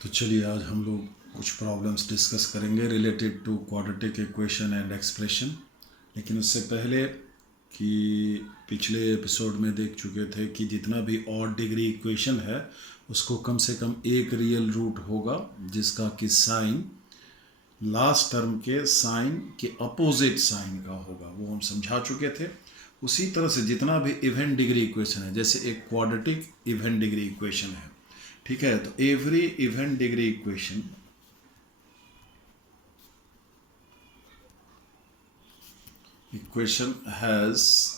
तो चलिए आज हम लोग कुछ प्रॉब्लम्स डिस्कस करेंगे related to quadratic equation and expression. लेकिन उससे पहले कि पिछले एपिसोड में देख चुके थे कि जितना भी ऑड डिग्री इक्वेशन है उसको कम से कम एक रियल रूट होगा जिसका कि साइन लास्ट टर्म के साइन के अपोजिट साइन का होगा, वो हम समझा चुके थे। उसी तरह से जितना भी इवेंट डिग्री इक्वेशन है, जैसे एक क्वाड्रेटिक इवेंट डिग्री इक्वेशन है, ठीक है, तो every event degree equation has,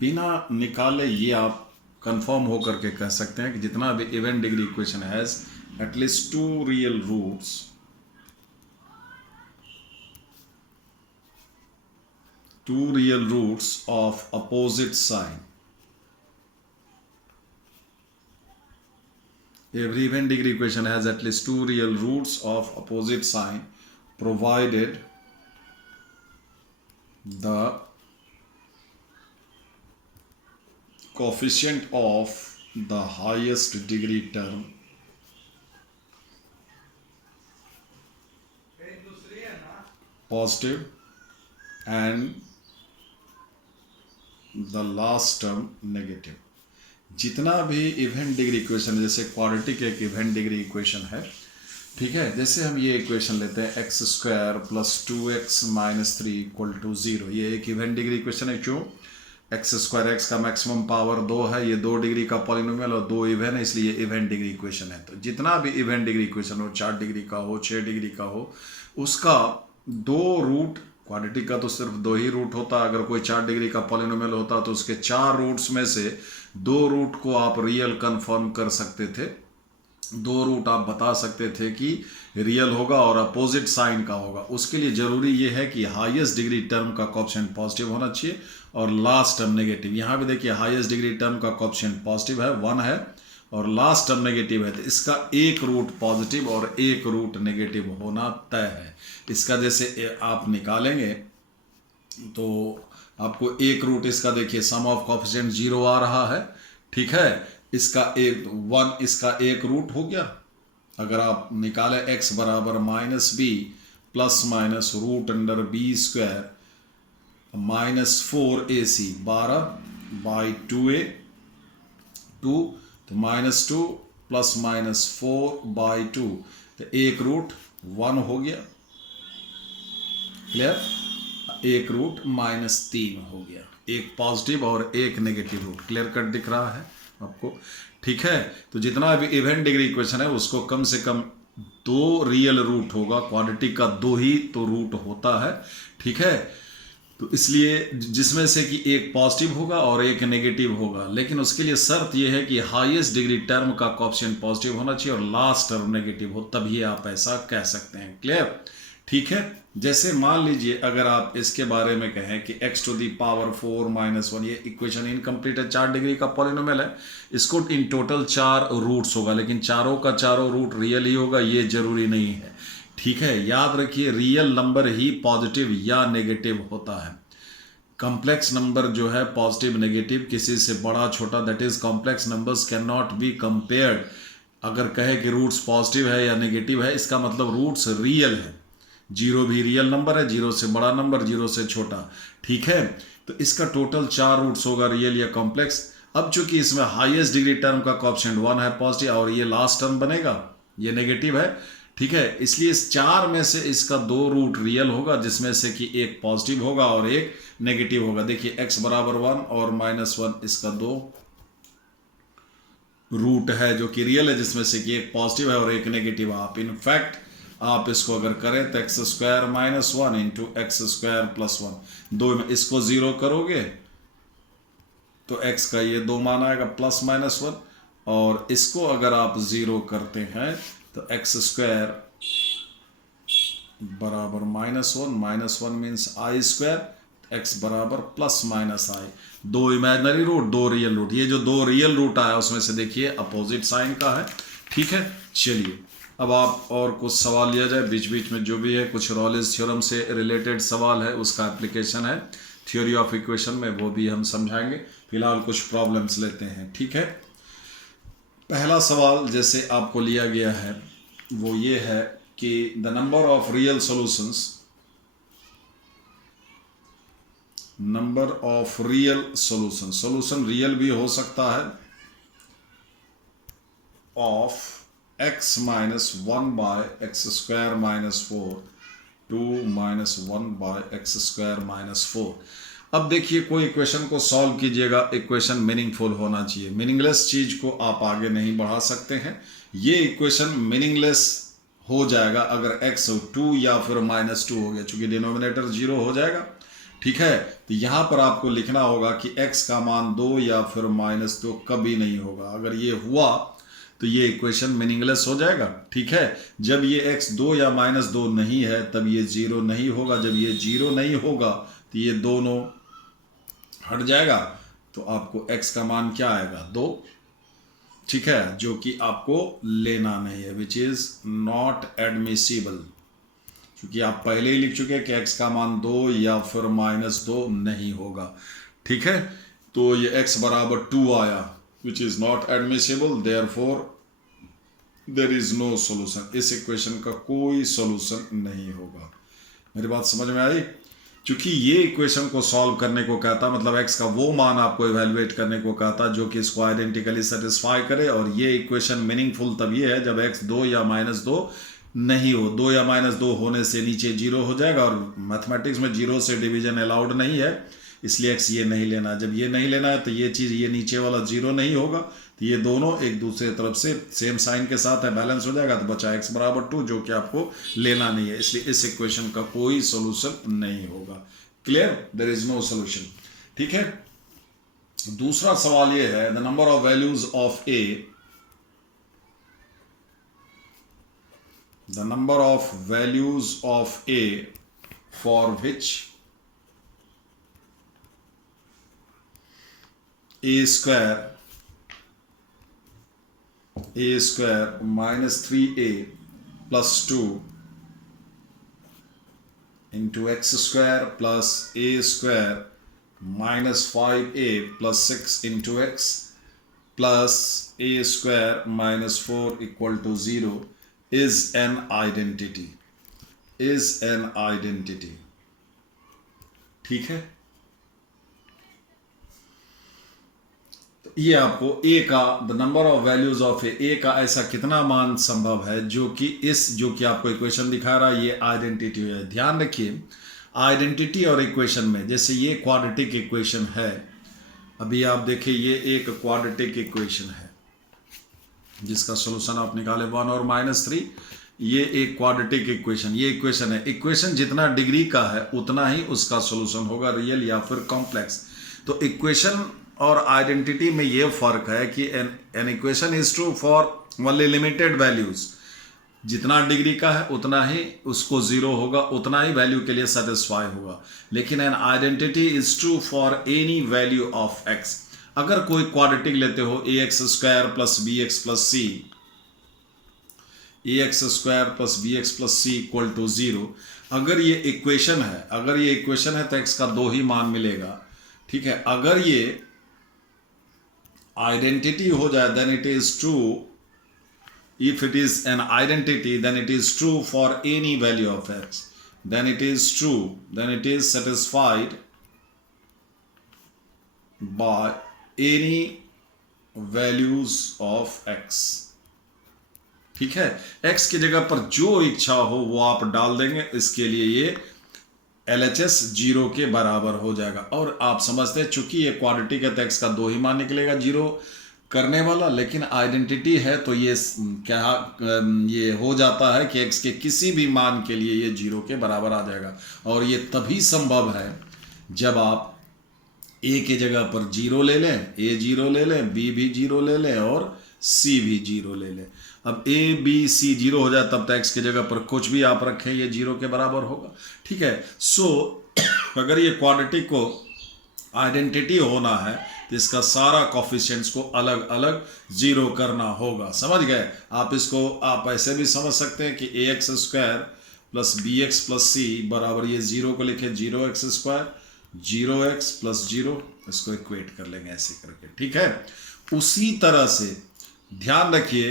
बिना निकाले ये आप कंफर्म होकर के कह सकते हैं कि जितना भी even degree equation has at least two real roots, of opposite sign. Every event degree equation has at least two real roots of opposite sign provided the coefficient of the highest degree term positive and the last term negative। जितना भी even degree equation है, जैसे quadratic एक even degree equation है, ठीक है, जैसे हम ये इक्वेशन लेते हैं x square plus 2x minus 3 equal to 0, ये एक इवेंट डिग्री इक्वेशन है। क्यों? एक्स स्क्वायर, एक्स का मैक्सिमम पावर 2 है, ये 2 डिग्री का पॉलिनोमियल और 2 इवेंट है, इसलिए इवेंट डिग्री इक्वेशन है। तो जितना भी इवेंट डिग्री इक्वेशन हो, 4 डिग्री का हो, 6 डिग्री का हो, उसका 2 रूट, क्वाड्रेटिक का तो सिर्फ 2 ही रूट होता है। अगर कोई 4 डिग्री का पॉलिनोमियल होता तो उसके 4 रूट्स में से 2 रूट को आप रियल कंफर्म कर सकते थे, 2 रूट आप बता सकते थे कि रियल होगा और अपोजिट साइन का होगा। उसके लिए जरूरी ये है कि हाईएस्ट डिग्री टर्म का कोएफिशिएंट पॉजिटिव होना चाहिए और लास्ट टर्म नेगेटिव। यहाँ भी देखिए हाईएस्ट डिग्री टर्म का कोएफिशिएंट पॉजिटिव है, 1 है, और लास्ट टर्म नेगेटिव है, तो इसका एक रूट पॉजिटिव और एक रूट नेगेटिव होना तय है। इसका जैसे आप निकालेंगे तो आपको एक रूट, इसका देखिए सम ऑफ कोएफिशिएंट 0 आ रहा है, ठीक है, इसका एक 1, इसका एक रूट हो गया। अगर आप निकाले x बराबर minus b plus minus root under b square minus 4ac 12/2a 2, तो माइनस 2 प्लस माइनस 4/2, तो एक रूट 1 हो गया। क्लियर? एक रूट माइनस 3 हो गया, एक पॉजिटिव और एक नेगेटिव रूट। क्लियर कट दिख रहा है आपको? ठीक है, तो जितना भी इवेंट डिग्री इक्वेशन है उसको कम से कम 2 रियल रूट होगा। क्वाड्रेटिक का 2 ही तो रूट होता है, ठीक है, तो इसलिए जिसमें से कि एक पॉजिटिव होगा और एक नेगेटिव होगा। लेकिन उसके लिए शर्त यह है कि हाईएस्ट डिग्री टर्म का कोएफिशिएंट पॉजिटिव होना चाहिए और लास्ट टर्म नेगेटिव हो, तभी आप ऐसा कह सकते हैं। क्लियर? ठीक है, जैसे मान लीजिए अगर आप इसके बारे में कहें कि x to the power 4 minus 1, ये इक्वेशन इनकम्प्लीट है, 4 डिग्री का पॉलिनोमियल है, इसको इन टोटल 4 रूट्स होगा, लेकिन चारों का चारों रूट रियल ही होगा, ये जरूरी नहीं है। ठीक है, याद रखिए रियल नंबर ही पॉजिटिव या नेगेटिव होता है। कॉम्प्लेक्स नंबर जो है पॉजिटिव नेगेटिव किसी से बड़ा छोटा, that is complex numbers can not be compared. अगर कहे कि रूट्स पॉजिटिव है या नेगेटिव है, इसका मतलब रूट्स रियल है। 0 भी रियल नंबर है, 0 से बड़ा नंबर, 0 से छोटा, ठीक है, तो इसका टोटल 4 रूट्स होगा, रियल या कॉम्प्लेक्स। अब चूंकि इसमें हाईएस्ट डिग्री टर्म का कोएफिशिएंट 1 है पॉजिटिव और ये लास्ट टर्म बनेगा, ये नेगेटिव है, ठीक है, इसलिए इस 4 में से इसका 2 रूट रियल होगा, जिसमें से कि एक पॉजिटिव होगा और एक नेगेटिव होगा। देखिए x बराबर 1 और माइनस 1, इसका 2 रूट है जो कि रियल है, जिसमें से कि एक पॉजिटिव है और एक नेगेटिव। आप इनफैक्ट आप इसको अगर करें तो x square minus 1 into x square plus 1, 2 में इसको 0 करोगे तो x का ये 2 मान आएगा प्लस माइनस 1, और इसको अगर आप 0 करते हैं तो एक्स स्क्वायर बराबर minus 1 means I square, x बराबर प्लस माइनस आई। 2 इमेजिनरी रूट, 2 रियल रूट, ये जो 2 रियल रूट आया उसमें से देखिए अपोजिट साइन का है। ठीक है, चलिए अब आप और कुछ सवाल लिया जाए, बीच बीच में जो भी है कुछ रॉलेस थ्योरम से रिलेटेड सवाल है, उसका एप्लीकेशन है थ्योरी ऑफ इक्वेशन में, वो भी हम समझाएंगे। फिलहाल कुछ प्रॉब्लम्स लेते हैं, ठीक है। पहला सवाल जैसे आपको लिया गया है वो ये है कि the number of real solutions, number of real solution, solution real भी हो सकता है, of x minus 1 by x square minus 4 2 minus 1 by x square minus 4। अब देखिए कोई इक्वेशन को सॉल्व कीजिएगा, इक्वेशन मीनिंगफुल होना चाहिए। मीनिंगलेस चीज को आप आगे नहीं बढ़ा सकते हैं। ये इक्वेशन मीनिंगलेस हो जाएगा अगर x 2 या फिर माइनस 2 हो गया, चूंकि डिनोमिनेटर 0 हो जाएगा। ठीक है, तो यहां पर आपको लिखना होगा कि x का मान 2 या फिर माइनस 2 कभी नहीं होगा। अगर ये हुआ तो ये इक्वेशन मीनिंगलेस हो जाएगा। ठीक है, जब ये x 2 या माइनस 2 नहीं है तब ये 0 नहीं होगा। जब ये 0 नहीं होगा तो ये दोनों हट जाएगा, तो आपको x का मान क्या आएगा 2। ठीक है, जो कि आपको लेना नहीं है, विच इज नॉट एडमिसिबल, क्योंकि आप पहले ही लिख चुके हैं कि x का मान 2 या फिर माइनस 2 नहीं होगा। ठीक है, तो ये x बराबर 2 आया, which is not admissible, therefore there is no solution. इस इक्वेशन का कोई सॉल्यूशन नहीं होगा। मेरी बात समझ में आई? क्योंकि ये इक्वेशन को सॉल्व करने को कहता, मतलब x का वो मान आपको इवेलुएट करने को कहता जो कि इसको आइडेंटिकली सेटिस्फाई करे। और ये इक्वेशन मीनिंगफुल तब ये है जब x 2 या माइनस 2 नहीं हो। 2 या माइनस 2 होने से नीचे 0 हो जाएगा, और मैथमेटिक्स में 0 से डिवीजन अलाउड नहीं है, इसलिए x ये नहीं लेना। जब ये नहीं लेना है तो ये चीज़, ये नीचे वाला 0 नहीं होगा, तो ये दोनों एक दूसरे तरफ से सेम साइन के साथ है, बैलेंस हो जाएगा, तो बचा x बराबर 2, जो कि आपको लेना नहीं है। इसलिए इस इक्वेशन का कोई सोल्यूशन नहीं होगा। Clear? There is no solution. ठीक है, दूसरा सवाल ये है, the number of values of a, the number of values of a for which a square minus 3a plus 2 into x square plus a square minus 5a plus 6 into x plus a square minus 4 equal to 0 is an identity, is an identity। ठीक है, तो ये आपको a का, the number of values of a का ऐसा कितना मान संभव है जो कि जो कि आपको इक्वेशन दिखा रहा है ये आइडेंटिटी है। ध्यान रखिए, आइडेंटिटी और इक्वेशन में, जैसे ये क्वाड्रेटिक इक्वेशन है, अभी आप देखिए ये एक क्वाड्रेटिक इक्वेशन है जिसका सोल्यूशन आप निकाले 1 और -3। ये एक क्वाड्रेटिक इक्वेशन, ये इक्वेशन है। इक्वेशन जितना डिग्री का है उतना ही उसका सोल्यूशन होगा, रियल या फिर कॉम्प्लेक्स। तो इक्वेशन और आइडेंटिटी में ये फर्क है कि an equation is true for only limited values. जितना डिग्री का है उतना ही उसको 0 होगा, उतना ही वैल्यू के लिए सेटिस्फाई होगा। लेकिन an identity is true for any value of x। अगर कोई क्वाड्रेटिक लेते हो ax square plus bx plus c, ax square plus bx plus c equal to 0, अगर ये इक्वेशन है, अगर ये इक्वेशन है तो x का 2 ही मान मिलेगा। ठीक है, अगर ये आइडेंटिटी हो जाए then it is true, if it is an identity then it is true for any value of x, then it is true, then it is satisfied by any values of x। ठीक है, x की जगह पर जो इच्छा हो वो आप डाल देंगे, इसके लिए ये LHS 0 के बराबर हो जाएगा। और आप समझते हैं चूंकि ये क्वाड्रेटिक है तो x का 2 ही मान निकलेगा 0 करने वाला, लेकिन आइडेंटिटी है तो ये क्या ये हो जाता है कि x के किसी भी मान के लिए ये 0 के बराबर आ जाएगा। और ये तभी संभव है जब आप a की जगह पर 0 ले लें, a 0 ले लें, b भी 0 ले लें और c भी 0 ले लें। अब a b c 0 हो जाए तब तक x की जगह पर कुछ भी आप रखें ये 0 के बराबर होगा। ठीक है, सो अगर ये क्वाड्रेटिक को आइडेंटिटी होना है तो इसका सारा कोफिशिएंट्स को अलग अलग 0 करना होगा। समझ गए? आप इसको आप ऐसे भी समझ सकते हैं कि ax square plus bx plus c बराबर ये 0 को लिखे 0x स्क्वायर 0x प्लस 0, इसको इक्वेट कर लेंगे ऐसे करके। ठीक है, उसी तरह से ध्यान रखिए,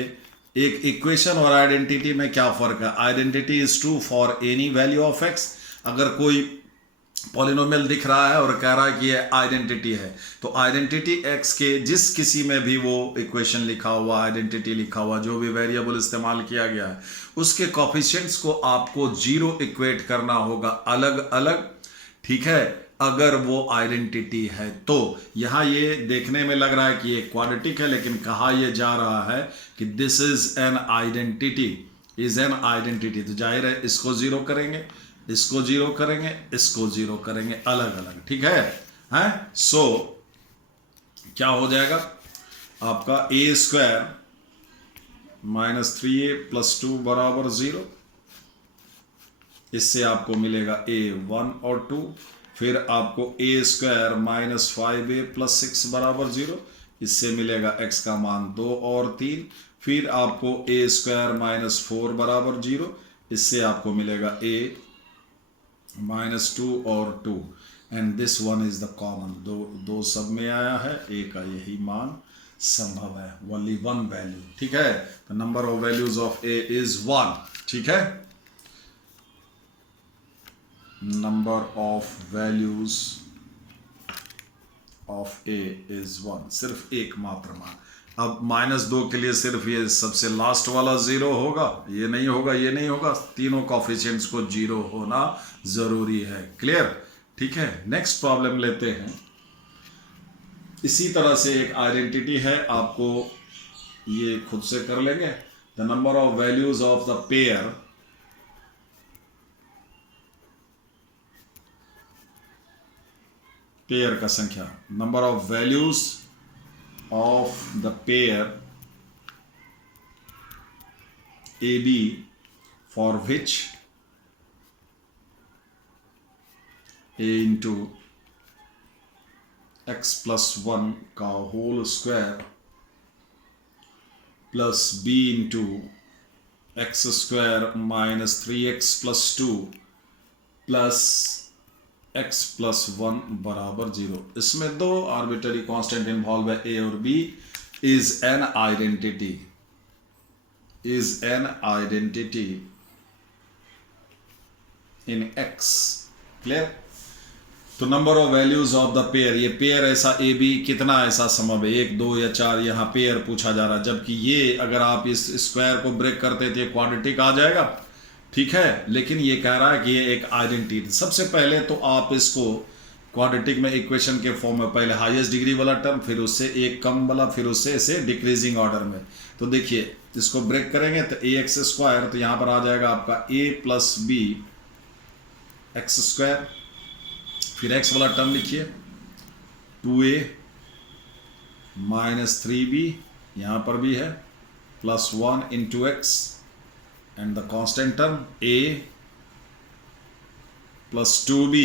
एक इक्वेशन और आइडेंटिटी में क्या फर्क है। Identity is true for any value of x. अगर कोई पॉलिनोमियल दिख रहा है और कह रहा है कि ये आइडेंटिटी है, तो आइडेंटिटी एक्स के जिस किसी में भी वो इक्वेशन लिखा हुआ, आइडेंटिटी लिखा हुआ, जो भी वेरिएबल इस्तेमाल किया गया है, उसके कोफिशिएंट्स को आपको जीरो इक्वेट करना होगा अलग अलग, ठीक है, अगर वो आइडेंटिटी है। तो यहां ये देखने में लग रहा है कि ये क्वाड्रेटिक है, लेकिन कहा यह जा रहा है कि this is an identity, is an identity. तो जाहिर है इसको जीरो करेंगे, इसको जीरो करेंगे, इसको जीरो करेंगे, अलग अलग, ठीक है, हैं? सो क्या हो जाएगा आपका ए स्क्वायर माइनस 3a प्लस 2 बराबर 0। इससे आपको मिलेगा a 1 और 2। फिर आपको ए स्क्वायर माइनस 5a प्लस 6 बराबर 0। इससे मिलेगा x का मान 2 और 3। फिर आपको ए स्क्वायर माइनस 4 बराबर 0। इससे आपको मिलेगा a माइनस 2 और 2, and this one is the common. दो सब में आया है, a का यही मान संभव है, ओनली वन वैल्यू, ठीक है। The number of values of a is 1, ठीक है। Number of values of a is 1, सिर्फ एक मात्र मान। अब -2 के लिए सिर्फ ये सबसे लास्ट वाला 0 होगा, ये नहीं होगा, ये नहीं होगा, तीनों कोफिशिएंट्स को 0 होना जरूरी है। क्लियर, ठीक है। नेक्स्ट प्रॉब्लम लेते हैं। इसी तरह से एक आइडेंटिटी है, आपको ये खुद से कर लेंगे। The number of values of the pair का संख्या, number of values of the pair AB for which A into x plus 1 का whole square plus B into x square minus 3x plus 2 plus x plus 1 बराबर 0। इसमें दो arbitrary constant involve है, a और b। Is an identity, is an identity in x। Clear. तो number of values of the pair, ये pair ऐसा A B कितना ऐसा संभव है, 1 2 या 4, यहां पेयर पूछा जा रहा है। जबकि ये अगर आप इस स्क्वायर को ब्रेक करते थे क्वाड्रेटिक आ जाएगा, ठीक है। लेकिन ये कह रहा है कि ये एक आइडेंटिटी। सबसे पहले तो आप इसको क्वाड्रेटिक में इक्वेशन के फॉर्म में पहले हाईएस्ट डिग्री वाला टर्म, फिर उससे एक कम वाला, फिर उससे ऐसे डिक्रीजिंग ऑर्डर में। तो देखिए इसको ब्रेक करेंगे तो ए एक्स स्क्वायर, तो यहाँ पर आ जाएगा आपका a plus b x square. फिर x वाला टर्म लिखिए 2a माइनस 3b, यहाँ पर भी है, plus 1 into x, and the constant term a plus 2b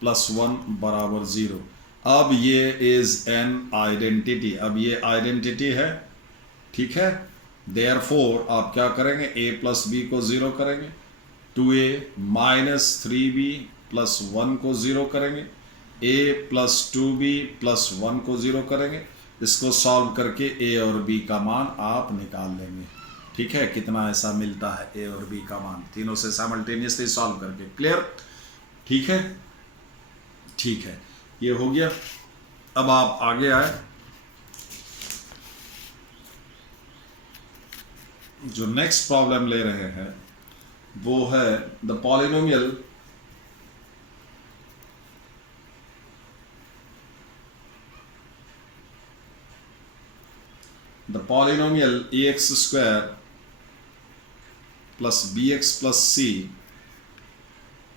plus 1 बराबर 0। अब ये is an identity, अब ये आइडेंटिटी है, ठीक है। therefore आप क्या करेंगे, a प्लस b को 0 करेंगे, 2a माइनस 3b प्लस 1 को 0 करेंगे, a प्लस 2b प्लस 1 को 0 करेंगे। इसको सॉल्व करके a और b का मान आप निकाल लेंगे, ठीक है। कितना ऐसा मिलता है a और b का मान, तीनों से साइमल्टेनियसली सॉल्व करके। क्लियर, ठीक है, ठीक है, ये हो गया। अब आप आगे आए, जो नेक्स्ट प्रॉब्लम ले रहे हैं वो है the polynomial ax square plus bx plus c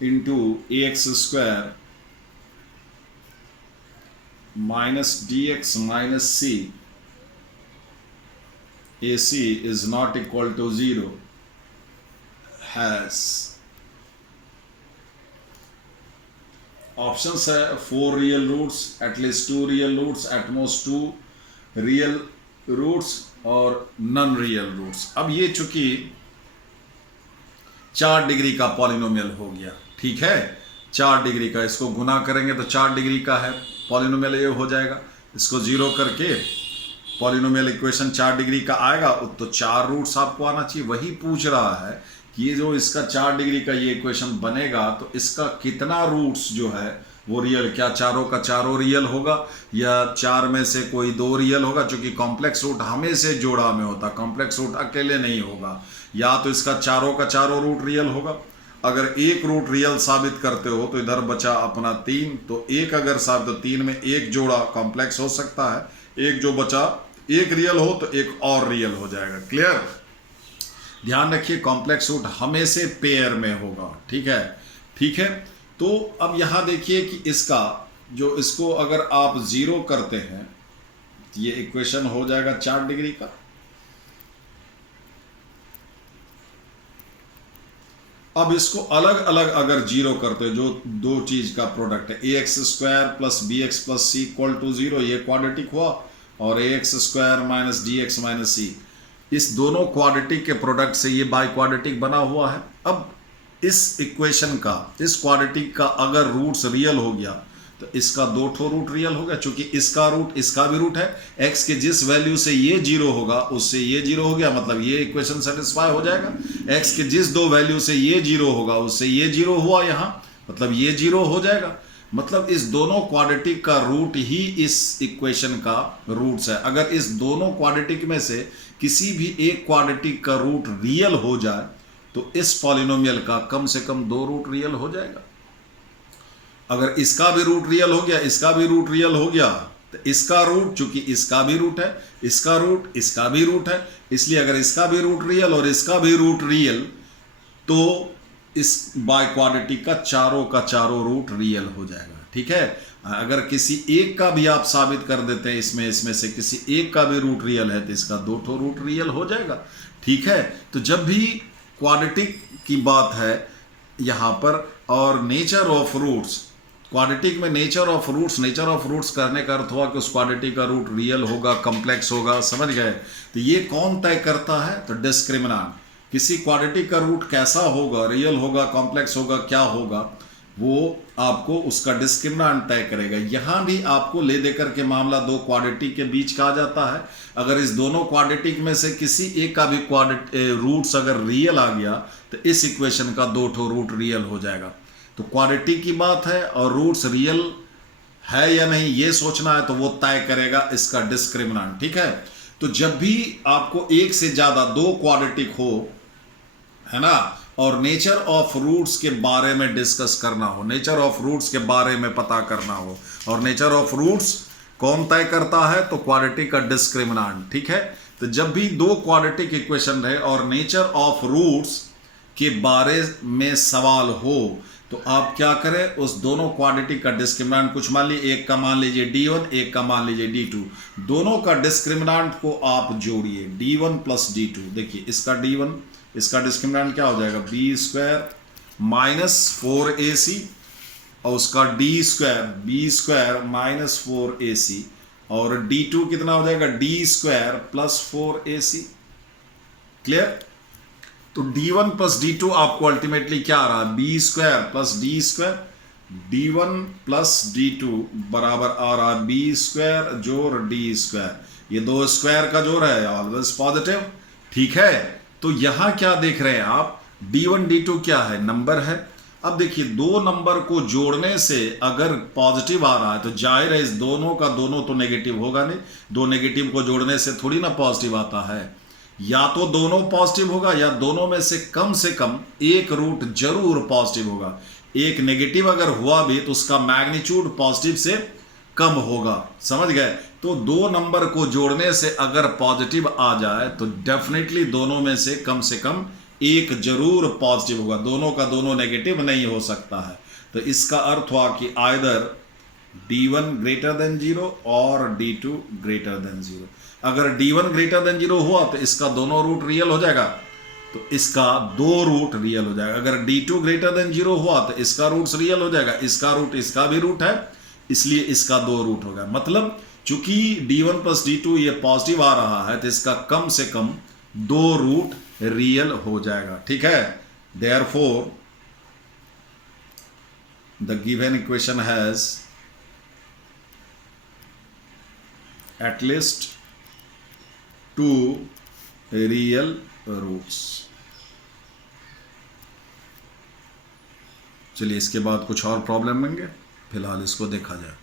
into ax square minus dx minus c ac is not equal to 0 has options है 4 real roots, at least 2 real roots, at most 2 real roots और non real roots. अब ये चूंकि 4 degree का polynomial हो गया, ठीक है, 4 डिग्री का, इसको गुना करेंगे तो 4 डिग्री का है पॉलिनोमियल, ये हो जाएगा। इसको 0 करके पॉलिनोमियल इक्वेशन 4 डिग्री का आएगा तो 4 रूट्स आपको आना चाहिए। वही पूछ रहा है कि ये जो इसका 4 डिग्री का ये इक्वेशन बनेगा तो इसका कितना रूट्स जो है वो रियल, क्या चारों का चारों रियल होगा या 4 में से कोई 2 रियल होगा, क्योंकि कॉम्प्लेक्स रूट हमेशा जोड़ा में होता, कॉम्प्लेक्स रूट अकेले नहीं होगा। या तो इसका चारों का चारों रूट रियल होगा। अगर एक रूट रियल साबित करते हो तो इधर बचा अपना 3, तो एक अगर साबित तो 3 में एक जोड़ा कॉम्प्लेक्स हो सकता है, एक जो बचा एक रियल हो तो एक और रियल हो जाएगा। क्लियर? ध्यान रखिए कॉम्प्लेक्स रूट हमेशा पेयर में होगा। ठीक है, ठीक है। तो अब यहां देखिए कि इसका जो इसको अगर आप 0 करते हैं ये इक्वेशन हो जाएगा 4 डिग्री का। अब इसको अलग अलग अगर 0 करते हो, जो दो चीज का प्रोडक्ट है, ax² plus bx plus c equal to 0, ये क्वाड्रेटिक हुआ, और ax² minus dx minus c, इस दोनों क्वाड्रेटिक के प्रोडक्ट से ये बाई क्वाड्रेटिक बना हुआ है। अब इस इक्वेशन का, इस क्वाड्रेटिक का अगर रूट्स रियल हो गया तो इसका 2 ठो रूट रियल हो गया, क्योंकि इसका रूट इसका भी रूट है। x के जिस वैल्यू से ये 0 होगा उससे ये 0 हो गया, मतलब ये इक्वेशन सेटिस्फाई हो जाएगा। x के जिस 2 वैल्यू से ये 0 होगा उससे ये 0 हुआ यहाँ, मतलब ये 0 हो जाएगा। मतलब इस दोनों क्वाड्रेटिक का रूट ही इस इक्वेशन का रूट्स है। अगर इस दोनों क्वाड्रेटिक में से किसी भी एक क्वाड्रेटिक का रूट रियल हो जाए तो इस पॉलिनोमियल का कम से कम 2 रूट रियल हो जाएगा। अगर इसका भी रूट रियल हो गया, इसका भी रूट रियल हो गया, तो इसका रूट, चूंकि इसका भी रूट है, इसका रूट, इसका भी रूट है, इसलिए अगर इसका भी रूट रियल और इसका भी रूट रियल तो इस बाय क्वाड्रेटिक का चारों रूट रियल हो जाएगा। ठीक है, अगर किसी एक का भी आप साबित कर देते हैं, इसमें से किसी एक का भी रूट रियल है तो इसका 2 ठो रूट रियल हो जाएगा। ठीक है, तो जब भी क्वाड्रेटिक की बात है यहां पर, और नेचर ऑफ रूट्स, क्वाड्रेटिक में नेचर ऑफ रूट्स करने का अर्थ हुआ कि उस क्वाड्रेटिक का रूट रियल होगा, कॉम्प्लेक्स होगा। समझ गए? तो ये कौन तय करता है? तो डिस्क्रिमिनेंट। किसी क्वाड्रेटिक का रूट कैसा होगा, रियल होगा, कॉम्प्लेक्स होगा, क्या होगा, वो आपको उसका डिस्क्रिमिनेंट तय करेगा। यहां भी आपको ले देकर के मामला 2 क्वाड्रेटिक के बीच कहा जाता है। अगर इस दोनों क्वाड्रेटिक में से किसी एक का भी रूट्स अगर रियल आ गया तो इस इक्वेशन का 2 ठो रूट रियल हो जाएगा। तो क्वाड्रेटिक की बात है और रूट्स रियल है या नहीं ये सोचना है, तो वो तय करेगा इसका डिस्क्रिमिनेंट। ठीक है, तो जब भी आपको एक से ज्यादा 2 क्वाड्रेटिक हो, है ना, और नेचर ऑफ रूट्स के बारे में डिस्कस करना हो, नेचर ऑफ रूट्स के बारे में पता करना हो, और नेचर ऑफ रूट्स कौन तय करता है? तो क्वाड्रेटिक का डिस्क्रिमिनेंट। ठीक है, तो जब भी 2 क्वाड्रेटिक इक्वेशन रहे और नेचर ऑफ रूट्स के बारे में सवाल हो तो आप क्या करें? उस दोनों क्वाड्रेटिक का डिस्क्रिमिनेंट, कुछ मान लीजिए, एक का मान लीजिए d1, एक का मान लीजिए d2, दोनों का डिस्क्रिमिनेंट को आप जोड़िए, d1 प्लस d2। देखिए इसका d1, इसका डिस्क्रिमिनेंट क्या हो जाएगा? b² माइनस 4ac, और उसका b² माइनस 4ac, और d2 कितना हो जाएगा? d² plus 4ac। क्लियर? तो d1 प्लस d2 आपको अल्टीमेटली क्या आ रहा है? b² plus d², d1 plus d2 बराबर आ रहा है b² जोड़ d²। ये 2 स्क्वायर का जोड़ है, ऑलवेज पॉजिटिव। ठीक है, तो यहां क्या देख रहे हैं आप? d1 d2 क्या है? नंबर है। अब देखिए 2 नंबर को जोड़ने से अगर पॉजिटिव आ रहा है तो जाहिर है इस दोनों का दोनों तो नेगेटिव होगा नहीं। 2 नेगेटिव को जोड़ने से थोड़ी ना पॉजिटिव आता है। या तो दोनों पॉजिटिव होगा या दोनों में से कम एक रूट जरूर पॉजिटिव होगा। एक नेगेटिव अगर हुआ भी तो उसका मैग्नीट्यूड पॉजिटिव से कम होगा। समझ गए? तो 2 नंबर को जोड़ने से अगर पॉजिटिव आ जाए तो डेफिनेटली दोनों में से कम एक जरूर पॉजिटिव होगा, दोनों का दोनों नेगेटिव नहीं हो सकता है। तो इसका अर्थ हुआ कि आइदर d1 ग्रेटर देन 0 और d2 ग्रेटर देन 0। अगर d1 ग्रेटर देन 0 हुआ तो इसका दोनों रूट रियल हो जाएगा, तो इसका 2 रूट रियल हो जाएगा। अगर d2 ग्रेटर देन 0 हुआ तो इसका रूट्स रियल हो जाएगा, इसका रूट इसका भी रूट है, इसलिए इसका 2 रूट होगा। मतलब चूंकि d1 प्लस d2 ये पॉजिटिव आ रहा है तो इसका कम से कम 2 रूट रियल हो जाएगा। ठीक है, therefore the given equation has at least two real roots. चलिए इसके बाद कुछ और प्रॉब्लम होंगे, फिलहाल इसको देखा जाए।